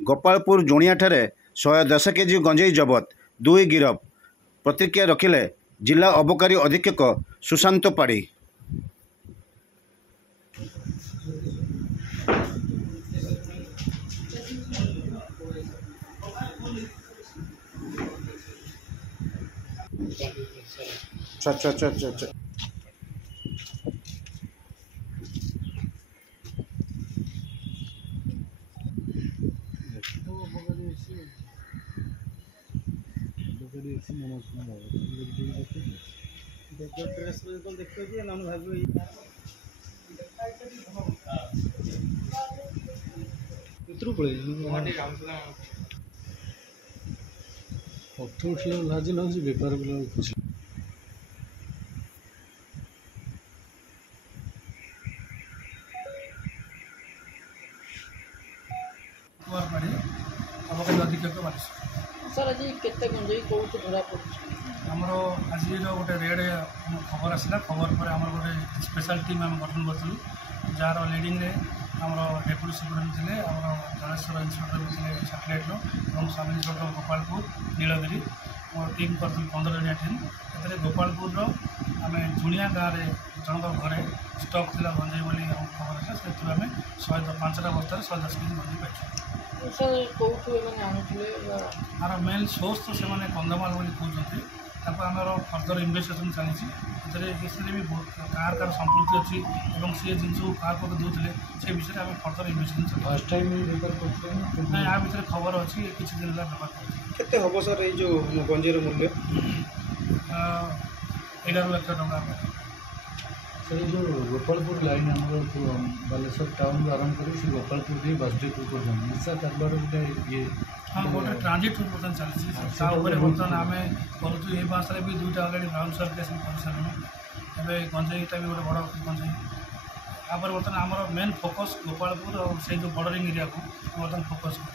Gopalpur जोणियाठारे 110 KG गंजेई जबत 2 गिरफ प्रतिक्रिया रखिले जिला अबकारी अधीक्षक सुशांत पाड़ी। अच्छा बेपार अबकारी अधीक्षक सर आज केते गंजेई कोठु धरा पड़छ आमर आज गोटे रेड खबर आसला खबर पर आम गोटे स्पेशल टीम आम गठन करूँ जार लिडिंग रे आमर डेप्यूटी सुपरिटेडेंट थे आम जलेश्वर इन्स्पेक्टर थे सैटेलाइट और sub inspector Gopalpur Nilgiri team कर 15 जणिया टीम से गोपालपुर आम जुणिया गाँव में जनक घरे स्टक थी गंजेई बोली खबर आसा से आम 105टा बस्तार 110 केजी गंजेई पाइछुँ। सर कोठु एमाने आनुथिले आर मेन सोर्स तो से कंधमाल बोली कहते आम फर्दर इन्वेस्टिगेशन चली भी कार कार संपृक्ति अच्छी और सी जिन क्या दूसरे से विषय में फर्दर इन्वेस्टिगेशन फर्स्ट टाइम बेपार करते ना या भितर खबर अच्छी किसी दिन बेपार केते हबो सर ये जो गंजेर मूल्य 11 लाख टका सर जो गोपालपुर लाइन आम बालेश्वर टाउन आरंभ कर गोपालपुर भी बासुदेवपुर पर्यटन सर तार गोटे ये हाँ गोटे ट्रांजिट रूट बर्तन चलती बर्तमान आम करुँ ये मास भी 2टा अलरेडी ग्राउंड सर्टिफिकेशन कर सारे एवं गंजेईटा भी गोटे बड़ गंजेई आप बर्तमान आमर मेन फोकस गोपालपुर और से जो बॉर्डरिंग एरिया को बर्तमान फोकस कर